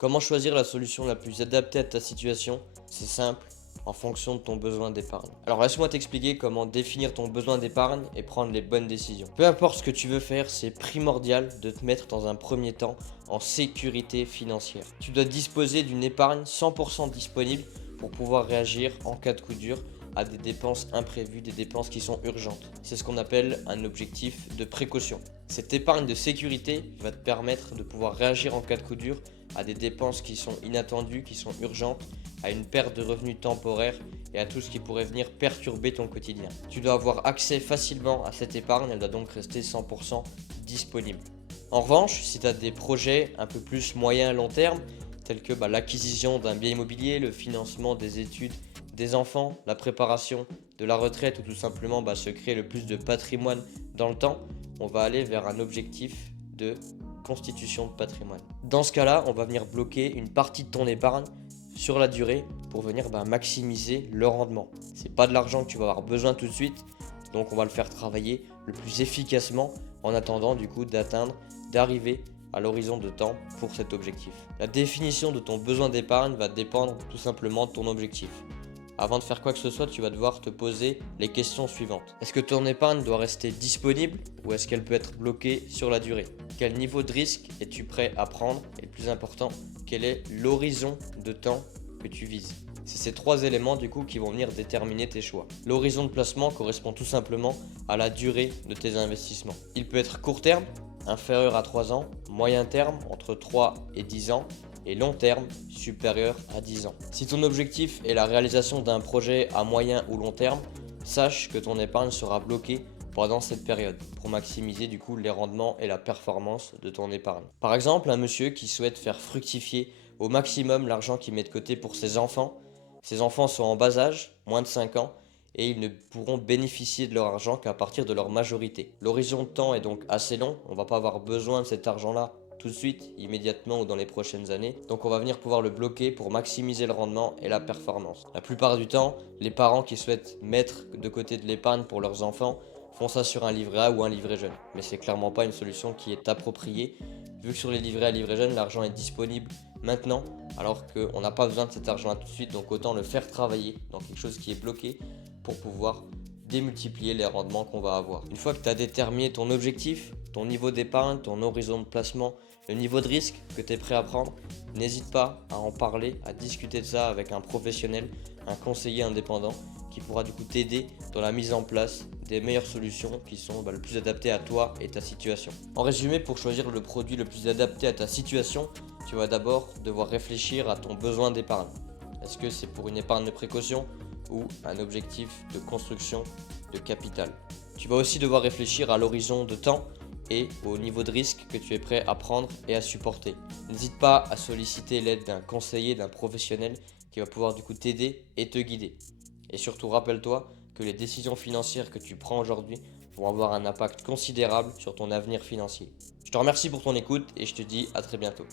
Comment choisir la solution la plus adaptée à ta situation? C'est simple, en fonction de ton besoin d'épargne. Alors laisse-moi t'expliquer comment définir ton besoin d'épargne et prendre les bonnes décisions. Peu importe ce que tu veux faire, c'est primordial de te mettre dans un premier temps en sécurité financière. Tu dois disposer d'une épargne 100% disponible pour pouvoir réagir en cas de coup dur à des dépenses imprévues, des dépenses qui sont urgentes. C'est ce qu'on appelle un objectif de précaution. Cette épargne de sécurité va te permettre de pouvoir réagir en cas de coup dur à des dépenses qui sont inattendues, qui sont urgentes, à une perte de revenus temporaire et à tout ce qui pourrait venir perturber ton quotidien. Tu dois avoir accès facilement à cette épargne, elle doit donc rester 100% disponible. En revanche, si tu as des projets un peu plus moyen long terme, tels que l'acquisition d'un bien immobilier, le financement des études des enfants, la préparation de la retraite ou tout simplement se créer le plus de patrimoine dans le temps, on va aller vers un objectif de constitution de patrimoine. Dans ce cas-là, on va venir bloquer une partie de ton épargne sur la durée pour venir maximiser le rendement. C'est pas de l'argent que tu vas avoir besoin tout de suite, donc on va le faire travailler le plus efficacement en attendant du coup d'arriver à l'horizon de temps pour cet objectif. La définition de ton besoin d'épargne va dépendre tout simplement de ton objectif. Avant de faire quoi que ce soit, tu vas devoir te poser les questions suivantes. Est-ce que ton épargne doit rester disponible ou est-ce qu'elle peut être bloquée sur la durée? Quel niveau de risque es-tu prêt à prendre? Et le plus important, quel est l'horizon de temps que tu vises? C'est ces trois éléments du coup qui vont venir déterminer tes choix. L'horizon de placement correspond tout simplement à la durée de tes investissements. Il peut être court terme, inférieur à 3 ans, moyen terme, entre 3 et 10 ans, et long terme supérieur à 10 ans. Si ton objectif est la réalisation d'un projet à moyen ou long terme, sache que ton épargne sera bloquée pendant cette période pour maximiser du coup les rendements et la performance de ton épargne. Par exemple, un monsieur qui souhaite faire fructifier au maximum l'argent qu'il met de côté pour ses enfants. Ses enfants sont en bas âge, moins de 5 ans, et ils ne pourront bénéficier de leur argent qu'à partir de leur majorité. L'horizon de temps est donc assez long, on ne va pas avoir besoin de cet argent-là tout de suite, immédiatement ou dans les prochaines années. Donc on va venir pouvoir le bloquer pour maximiser le rendement et la performance. La plupart du temps, les parents qui souhaitent mettre de côté de l'épargne pour leurs enfants font ça sur un livret A ou un livret jeune. Mais c'est clairement pas une solution qui est appropriée, vu que sur les livrets A, livrets jeunes, l'argent est disponible maintenant, alors qu'on n'a pas besoin de cet argent-là tout de suite, donc autant le faire travailler dans quelque chose qui est bloqué pour pouvoir démultiplier les rendements qu'on va avoir. Une fois que tu as déterminé ton objectif, ton niveau d'épargne, ton horizon de placement, le niveau de risque que tu es prêt à prendre, n'hésite pas à en parler, à discuter de ça avec un professionnel, un conseiller indépendant qui pourra du coup t'aider dans la mise en place des meilleures solutions qui sont le plus adaptées à toi et ta situation. En résumé, pour choisir le produit le plus adapté à ta situation, tu vas d'abord devoir réfléchir à ton besoin d'épargne. Est-ce que c'est pour une épargne de précaution ou un objectif de construction de capital? Tu vas aussi devoir réfléchir à l'horizon de temps et au niveau de risque que tu es prêt à prendre et à supporter. N'hésite pas à solliciter l'aide d'un conseiller, d'un professionnel qui va pouvoir du coup t'aider et te guider. Et surtout, rappelle-toi que les décisions financières que tu prends aujourd'hui vont avoir un impact considérable sur ton avenir financier. Je te remercie pour ton écoute et je te dis à très bientôt.